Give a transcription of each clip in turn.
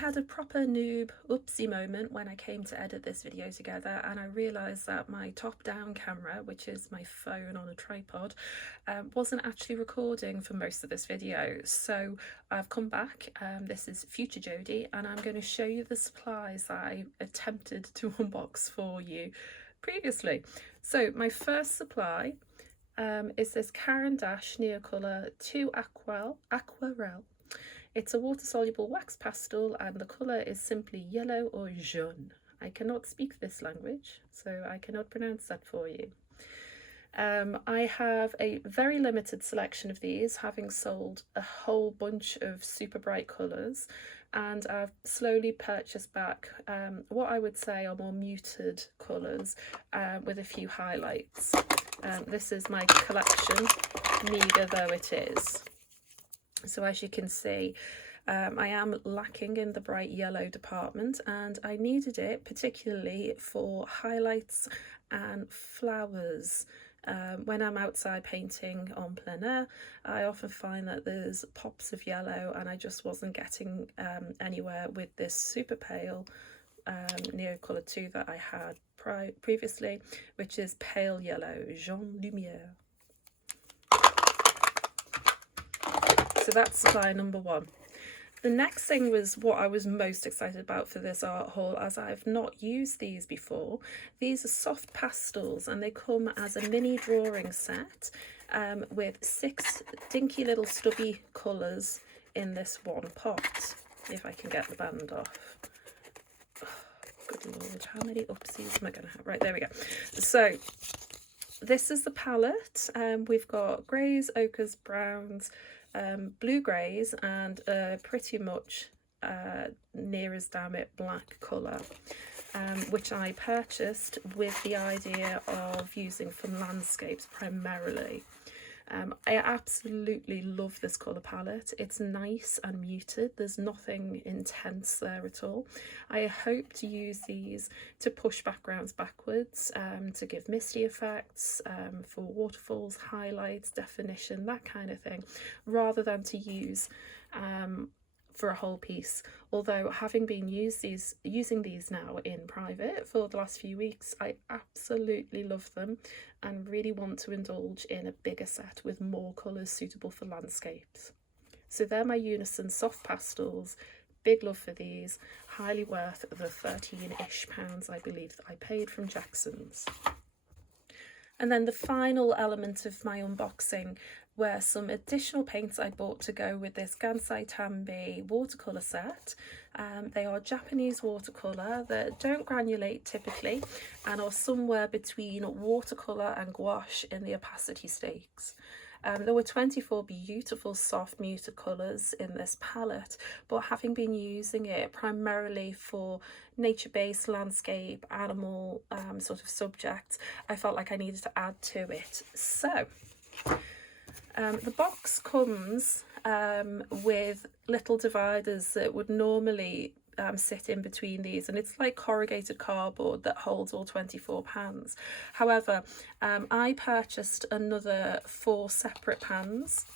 had a proper noob oopsie moment when I came to edit this video together, and I realised that my top-down camera, which is my phone on a tripod, wasn't actually recording for most of this video. So I've come back, this is future Jodie, and I'm going to show you the supplies that I attempted to unbox for you previously. So my first supply is this Caran d'Ache Neocolor II Aquarelle. It's a water-soluble wax pastel and the colour is simply yellow or jaune. I cannot speak this language, so I cannot pronounce that for you. I have a very limited selection of these, having sold a whole bunch of super bright colours, and I've slowly purchased back what I would say are more muted colours with a few highlights. This is my collection, meagre though it is. So as you can see, I am lacking in the bright yellow department, and I needed it particularly for highlights and flowers. When I'm outside painting on plein air, I often find that there's pops of yellow, and I just wasn't getting anywhere with this super pale Neocolor II that I had previously, which is pale yellow, jaune lumière. So that's supply number one. The next thing was what I was most excited about for this art haul, as I've not used these before. These are soft pastels, and they come as a mini drawing set with 6 dinky little stubby colours in this one pot. If I can get the band off. Oh, good lord, how many oopsies am I going to have? Right, there we go. So this is the palette. We've got greys, ochres, browns, blue greys, and pretty much near as damn it black colour, which I purchased with the idea of using for landscapes primarily. I absolutely love this colour palette. It's nice and muted. There's nothing intense there at all. I hope to use these to push backgrounds backwards, to give misty effects, for waterfalls, highlights, definition, that kind of thing, rather than to use for a whole piece. Although having been using these now in private for the last few weeks, I absolutely love them and really want to indulge in a bigger set with more colours suitable for landscapes. So they're my Unison soft pastels. Big love for these, highly worth the 13-ish pounds I believe that I paid from Jackson's. And then the final element of my unboxing were some additional paints I bought to go with this Gansai Tambi watercolour set. They are Japanese watercolour that don't granulate typically and are somewhere between watercolour and gouache in the opacity stakes. There were 24 beautiful soft muted colours in this palette, but having been using it primarily for nature-based landscape, animal sort of subjects, I felt like I needed to add to it. So the box comes with little dividers that would normally sit in between these, and it's like corrugated cardboard that holds all 24 pans. However, I purchased another 4 separate pans,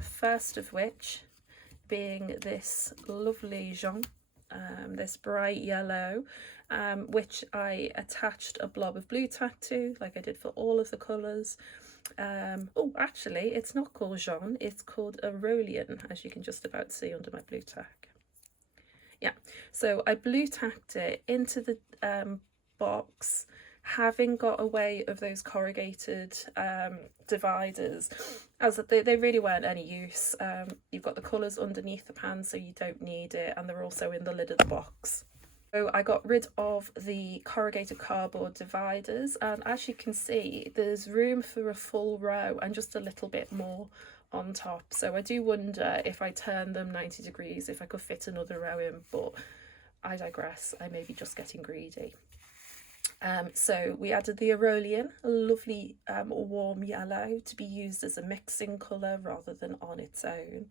first of which being this lovely jaune, this bright yellow, which I attached a blob of blue tack to, like I did for all of the colours. Oh, actually, it's not called jaune, it's called Aurelian, as you can just about see under my blue tack. Yeah, so I blue tacked it into the box, having got away of those corrugated dividers, as they really weren't any use. You've got the colours underneath the pan, so you don't need it, and they're also in the lid of the box. So I got rid of the corrugated cardboard dividers, and as you can see, there's room for a full row and just a little bit more on top. So I do wonder, if I turn them 90 degrees, if I could fit another row in, but I digress. I may be just getting greedy. So we added the Aurelian, a lovely warm yellow to be used as a mixing colour rather than on its own.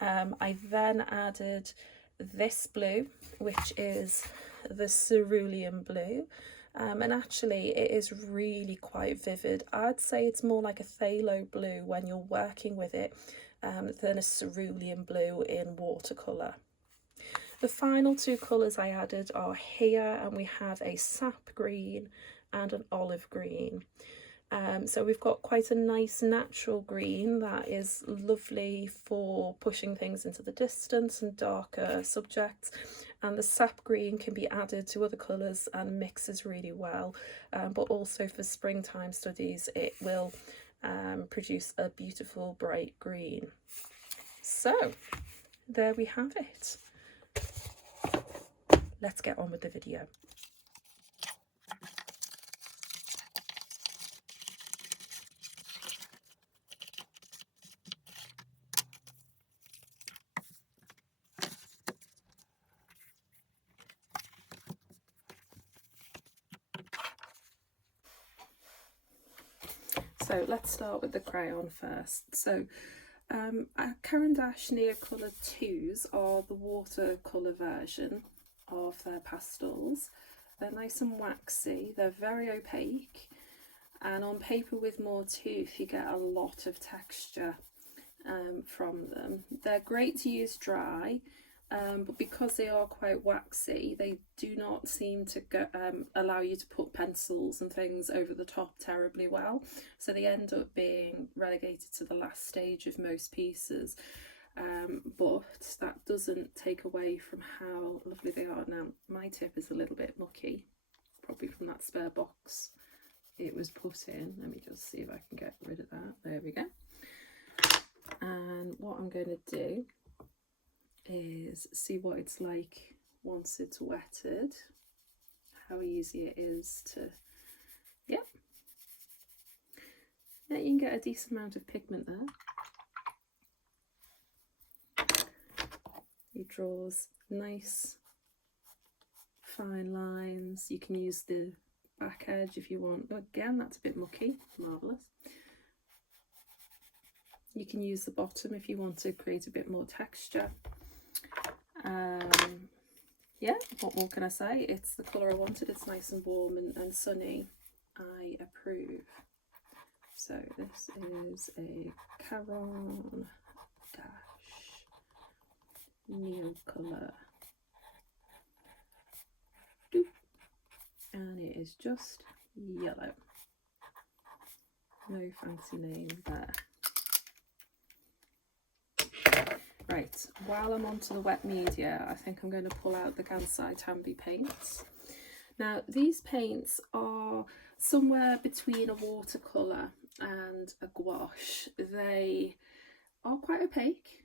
I then added this blue, which is the cerulean blue, and actually it is really quite vivid. I'd say it's more like a phthalo blue when you're working with it than a cerulean blue in watercolour. The final two colours I added are here, and we have a sap green and an olive green. So we've got quite a nice natural green that is lovely for pushing things into the distance and darker subjects, and the sap green can be added to other colours and mixes really well, but also for springtime studies it will produce a beautiful bright green. So there we have it. Let's get on with the video. So let's start with the crayon first. So Caran d'Ache Neocolor IIs are the watercolour version of their pastels. They're nice and waxy, they're very opaque, and on paper with more tooth you get a lot of texture from them. They're great to use dry, but because they are quite waxy, they do not seem to allow you to put pencils and things over the top terribly well, so they end up being relegated to the last stage of most pieces, but that doesn't take away from how lovely they are. Now my tip is a little bit mucky, probably from that spare box it was put in. Let me just see if I can get rid of that. There we go. And what I'm going to do is see what it's like once it's wetted, how easy it is to, yeah, you can get a decent amount of pigment there. It draws nice fine lines. You can use the back edge if you want. Again, that's a bit mucky, marvellous. You can use the bottom if you want to create a bit more texture. Yeah, what more can I say? It's the colour I wanted. It's nice and warm and sunny. I approve. So this is a Caran d'Ache Neocolor, and it is just yellow. No fancy name there. Right, while I'm onto the wet media, I think I'm going to pull out the Gansai Tambi paints. Now these paints are somewhere between a watercolour and a gouache. They are quite opaque.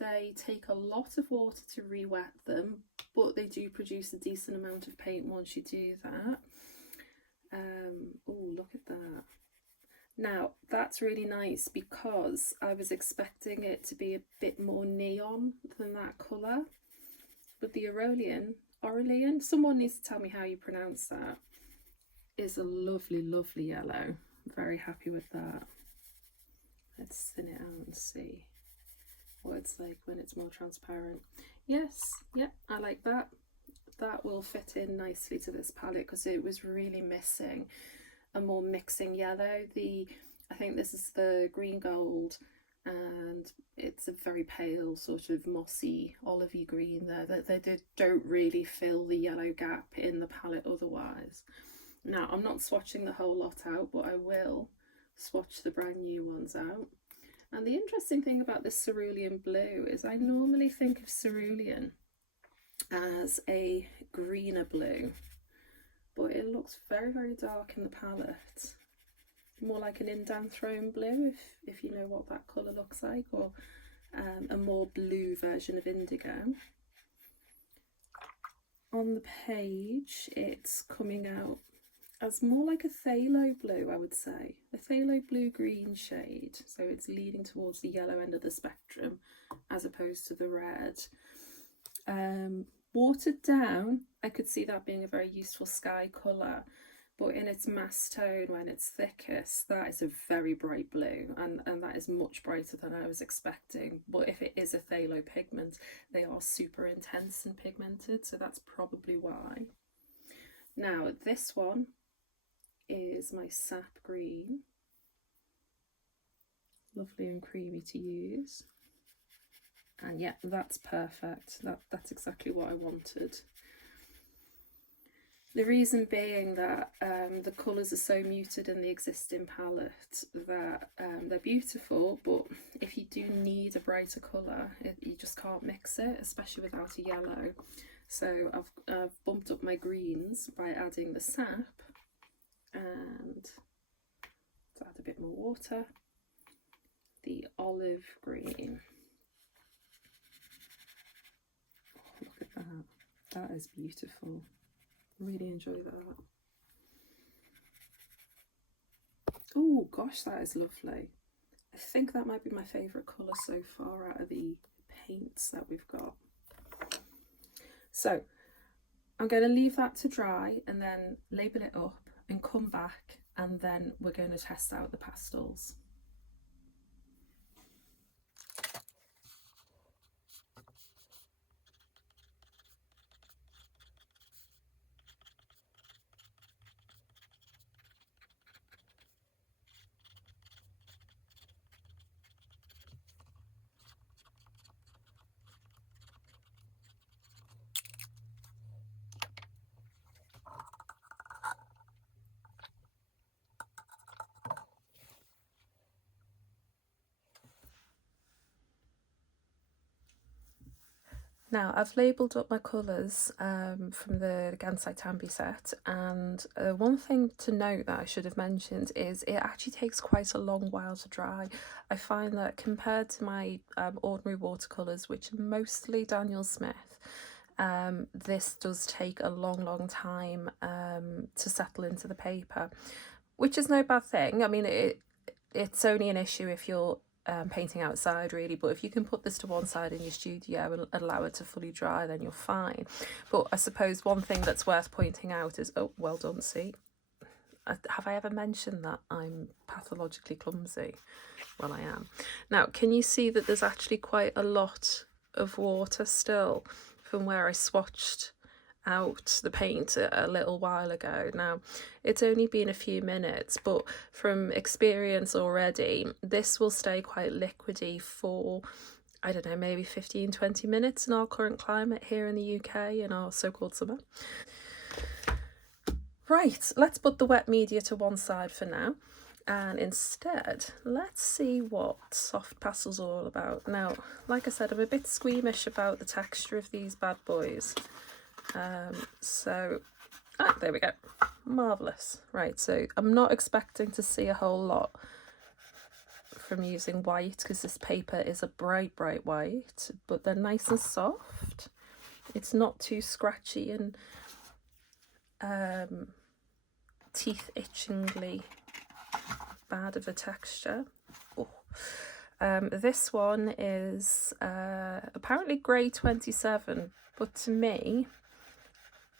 They take a lot of water to re-wet them, but they do produce a decent amount of paint once you do that. Oh, look at that. Now that's really nice because I was expecting it to be a bit more neon than that colour, but the Aureolin, someone needs to tell me how you pronounce that, is a lovely, lovely yellow. I'm very happy with that. Let's thin it out and see what it's like when it's more transparent. Yes, yeah, I like that. That will fit in nicely to this palette because it was really missing a more mixing yellow. I think this is the green gold, and it's a very pale sort of mossy olivey green there that they don't really fill the yellow gap in the palette otherwise. Now I'm not swatching the whole lot out, but I will swatch the brand new ones out. And the interesting thing about this cerulean blue is I normally think of cerulean as a greener blue, but it looks very, very dark in the palette. More like an indanthrone blue, if you know what that colour looks like, or a more blue version of indigo. On the page, it's coming out as more like a phthalo blue, I would say. A phthalo blue-green shade, so it's leaning towards the yellow end of the spectrum as opposed to the red. Watered down, I could see that being a very useful sky colour, but in its mass tone, when it's thickest, that is a very bright blue, and that is much brighter than I was expecting. But if it is a phthalo pigment, they are super intense and pigmented, so that's probably why. Now this one is my sap green, lovely and creamy to use. And yeah, that's perfect. That's exactly what I wanted. The reason being that the colours are so muted in the existing palette that they're beautiful, but if you do need a brighter colour, you just can't mix it, especially without a yellow. So I've bumped up my greens by adding the sap, and to add a bit more water, the olive green. Oh, look at that. That is beautiful. Really enjoy that. Oh gosh, that is lovely. I think that might be my favourite colour so far out of the paints that we've got. So I'm going to leave that to dry and then label it up and come back, and then we're going to test out the pastels. Now I've labelled up my colours from the Gansai Tambi set, and one thing to note that I should have mentioned is it actually takes quite a long while to dry. I find that compared to my ordinary watercolours, which are mostly Daniel Smith, this does take a long time to settle into the paper, which is no bad thing. I mean, it's only an issue if you're painting outside really, but if you can put this to one side in your studio and allow it to fully dry, then you're fine. But I suppose one thing that's worth pointing out is, oh, well done, see, have I ever mentioned that I'm pathologically clumsy? Well, I am. Now, can you see that there's actually quite a lot of water still from where I swatched out the paint a little while ago? Now, it's only been a few minutes, but from experience already, this will stay quite liquidy for, I don't know, maybe 15-20 minutes in our current climate here in the UK in our so-called summer. Right, let's put the wet media to one side for now, and instead let's see what soft pastels are all about. Now, like I said, I'm a bit squeamish about the texture of these bad boys. There we go, marvellous. Right, so I'm not expecting to see a whole lot from using white because this paper is a bright white, but they're nice and soft. It's not too scratchy and teeth itchingly bad of a texture. Oh. This one is apparently grey 27, but to me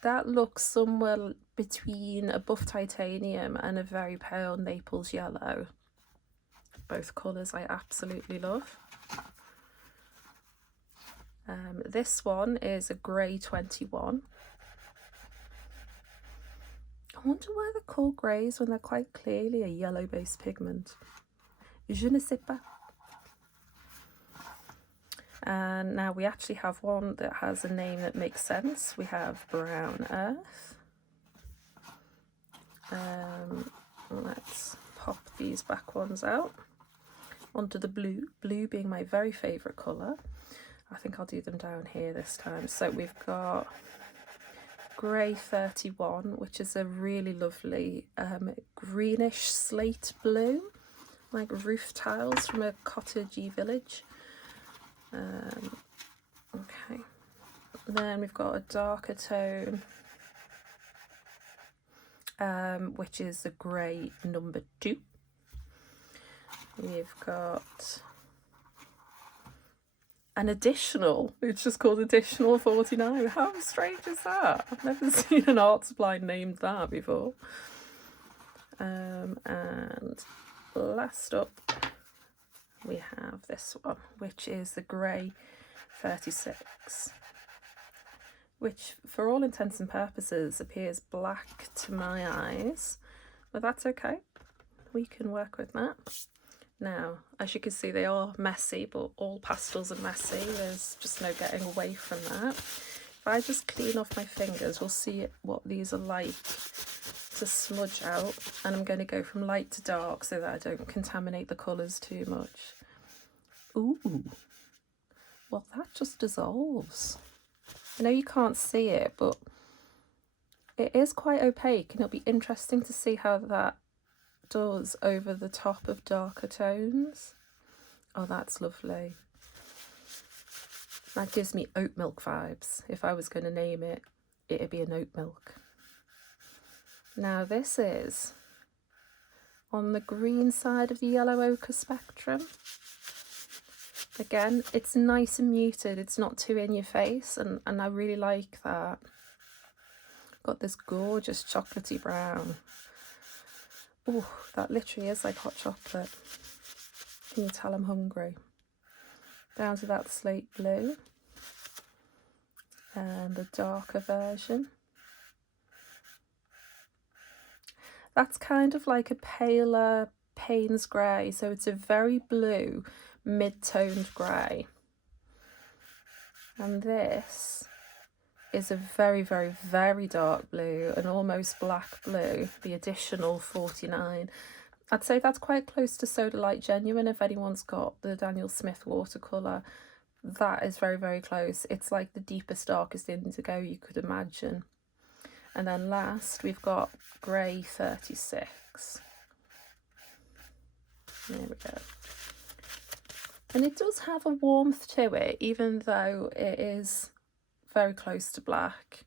that looks somewhere between a buff titanium and a very pale Naples yellow. Both colours I absolutely love. This one is a grey 21. I wonder why they're called greys when they're quite clearly a yellow-based pigment. Je ne sais pas. And now we actually have one that has a name that makes sense. We have Brown Earth. Let's pop these back ones out onto the blue being my very favourite colour. I think I'll do them down here this time. So we've got grey 31, which is a really lovely greenish slate blue, like roof tiles from a cottagey village. Okay, then we've got a darker tone, which is the grey number 2. We've got an additional, it's just called additional 49. How strange is that? I've never seen an art supply named that before. And last up we have this one, which is the grey 36, which for all intents and purposes appears black to my eyes, but that's okay, we can work with that. Now, as you can see, they are messy, but all pastels are messy. There's just no getting away from that. If I just clean off my fingers, we'll see what these are like to smudge out. And I'm going to go from light to dark so that I don't contaminate the colours too much. Ooh, well, that just dissolves. I know you can't see it, but it is quite opaque, and it'll be interesting to see how that does over the top of darker tones. Oh, that's lovely. That gives me oat milk vibes. If I was going to name it, it'd be an oat milk. Now this is on the green side of the yellow ochre spectrum. Again, it's nice and muted. It's not too in your face, and I really like that. Got this gorgeous chocolatey brown. Oh, that literally is like hot chocolate. Can you tell I'm hungry? Down to that slate blue. And the darker version. That's kind of like a paler Payne's grey, so it's a very blue, mid-toned grey. And this is a very, very, very dark blue, an almost black blue, the additional 49. I'd say that's quite close to Soda Light Genuine. If anyone's got the Daniel Smith watercolour, that is very, very close. It's like the deepest, darkest indigo you could imagine. And then last, we've got Grey 36. There we go. And it does have a warmth to it, even though it is very close to black.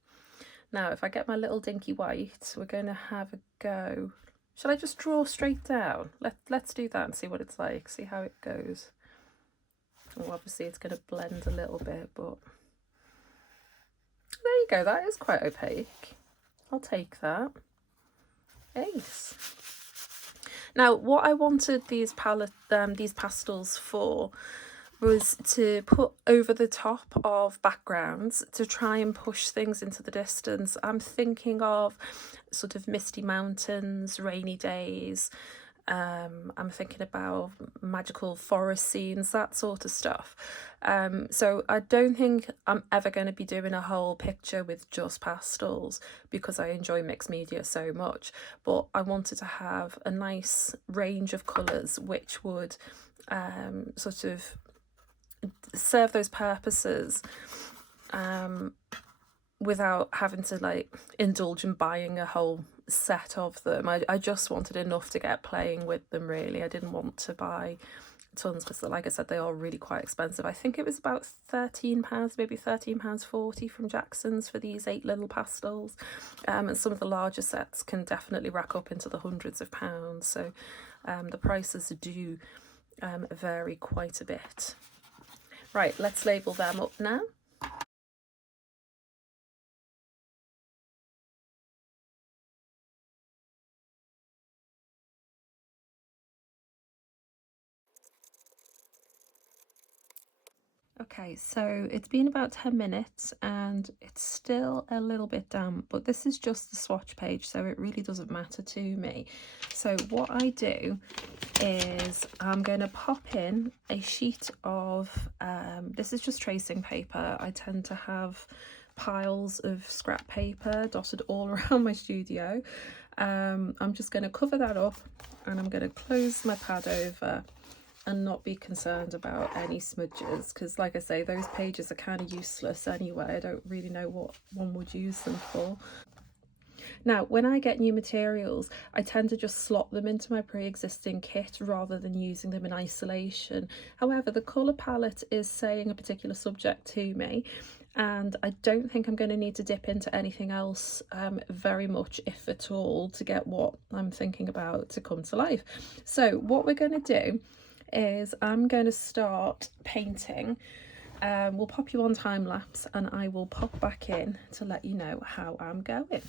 Now, if I get my little dinky white, we're going to have a go. Shall I just draw straight down? Let's do that and see what it's like, see how it goes. Oh, obviously it's going to blend a little bit, but there you go. That is quite opaque. I'll take that. Ace. Now, what I wanted these pastels for was to put over the top of backgrounds to try and push things into the distance. I'm thinking of sort of misty mountains, rainy days. I'm thinking about magical forest scenes, that sort of stuff. So I don't think I'm ever going to be doing a whole picture with just pastels because I enjoy mixed media so much. But I wanted to have a nice range of colours which would sort of serve those purposes without having to like indulge in buying a whole set of them. I just wanted enough to get playing with them, really. I didn't want to buy tons because, like I said, they are really quite expensive. I think it was about £13, maybe £13.40 from Jackson's for these 8 little pastels, and some of the larger sets can definitely rack up into the hundreds of pounds, so the prices do vary quite a bit. Right, let's label them up now. Okay, so it's been about 10 minutes and it's still a little bit damp, but this is just the swatch page, so it really doesn't matter to me. So what I do is I'm going to pop in a sheet of, this is just tracing paper. I tend to have piles of scrap paper dotted all around my studio. I'm just going to cover that up and I'm going to close my pad over and not be concerned about any smudges, because like I say, those pages are kind of useless anyway. I don't really know what one would use them for. Now, when I get new materials, I tend to just slot them into my pre-existing kit rather than using them in isolation. However, the colour palette is saying a particular subject to me, and I don't think I'm going to need to dip into anything else very much, if at all, to get what I'm thinking about to come to life. So what we're going to do is I'm going to start painting. We'll pop you on time lapse and I will pop back in to let you know how I'm going.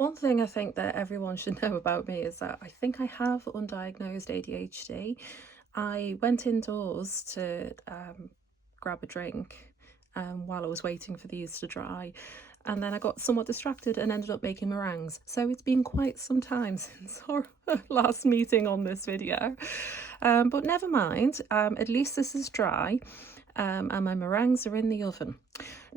One thing I think that everyone should know about me is that I think I have undiagnosed ADHD. I went indoors to grab a drink while I was waiting for these to dry, and then I got somewhat distracted and ended up making meringues. So it's been quite some time since our last meeting on this video, but never mind, at least this is dry. And my meringues are in the oven.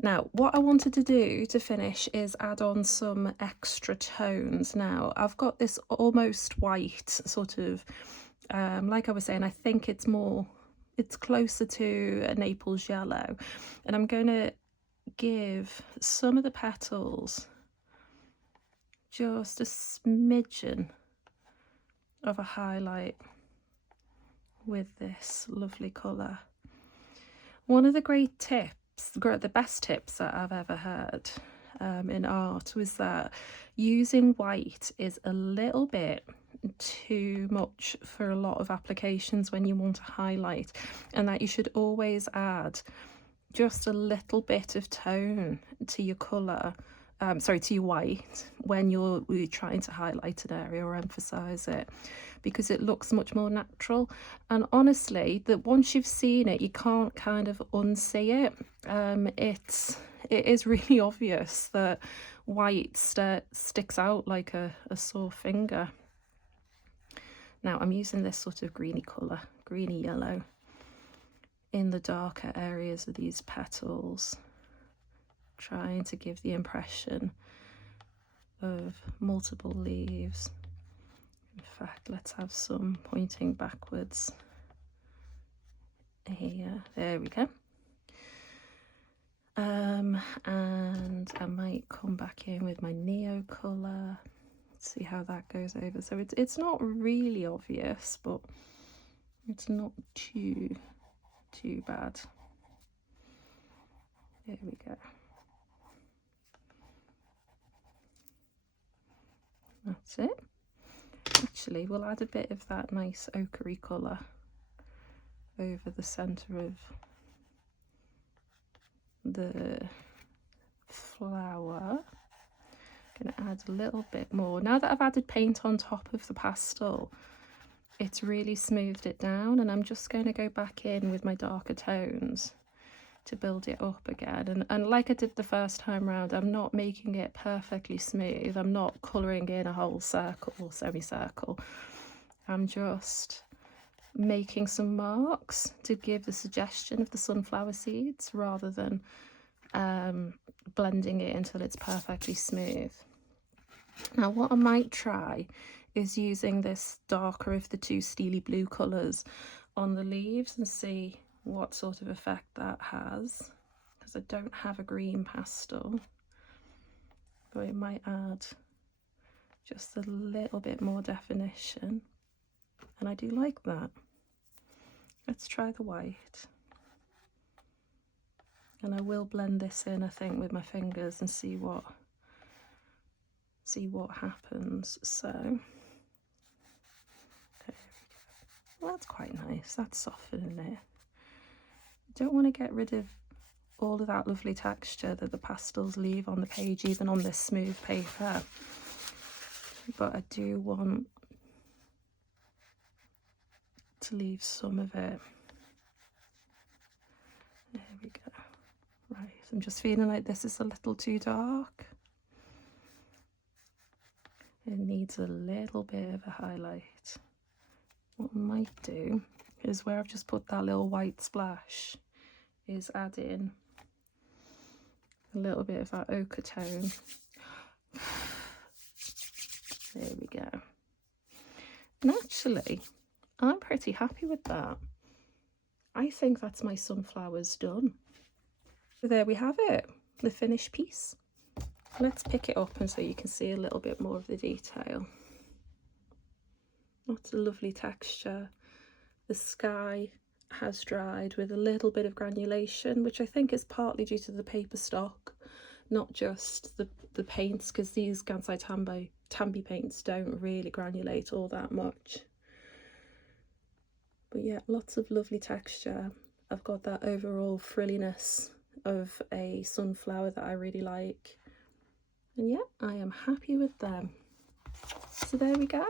Now, what I wanted to do to finish is add on some extra tones. Now, I've got this almost white sort of, like I was saying, I think it's closer to a Naples yellow. And I'm going to give some of the petals just a smidgen of a highlight with this lovely colour. One of the great tips, the best tips that I've ever heard in art was that using white is a little bit too much for a lot of applications when you want to highlight, and that you should always add just a little bit of tone to your colour, to your white when you're trying to highlight an area or emphasise it, because it looks much more natural. And honestly, that once you've seen it, you can't kind of unsee it. It is really obvious that white sticks out like a sore finger. Now I'm using this sort of greeny colour, greeny yellow, in the darker areas of these petals, trying to give the impression of multiple leaves. In fact, let's have some pointing backwards here. There we go. And I might come back in with my Neocolor, see how that goes over. So it's not really obvious, but it's not too bad. There we go. That's it. Actually, we'll add a bit of that nice ochre colour over the centre of the flower. I'm going to add a little bit more. Now that I've added paint on top of the pastel, it's really smoothed it down, and I'm just going to go back in with my darker tones to build it up again. And like I did the first time round, I'm not making it perfectly smooth. I'm not colouring in a whole circle or semicircle. I'm just making some marks to give the suggestion of the sunflower seeds rather than blending it until it's perfectly smooth. Now what I might try is using this darker of the two steely blue colours on the leaves and see what sort of effect that has, because I don't have a green pastel, but it might add just a little bit more definition, and I do like that. Let's try the white, and I will blend this in, I think, with my fingers and see what happens. So okay, well, that's quite nice. That's softening it. Don't want to get rid of all of that lovely texture that the pastels leave on the page, even on this smooth paper, but I do want to leave some of it. There we go. Right, I'm just feeling like this is a little too dark. It needs a little bit of a highlight. What I might do is, where I've just put that little white splash, is add in a little bit of that ochre tone. There we go. And actually, I'm pretty happy with that. I think that's my sunflowers done. So there we have it, the finished piece. Let's pick it up and so you can see a little bit more of the detail. Lots of lovely texture. The sky has dried with a little bit of granulation, which I think is partly due to the paper stock, not just the paints, because these Gansai Tambi paints don't really granulate all that much. But yeah, lots of lovely texture. I've got that overall frilliness of a sunflower that I really like. And yeah, I am happy with them. So there we go.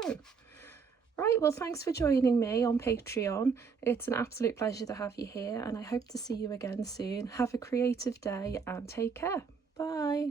Right, well, thanks for joining me on Patreon. It's an absolute pleasure to have you here, and I hope to see you again soon. Have a creative day and take care. Bye.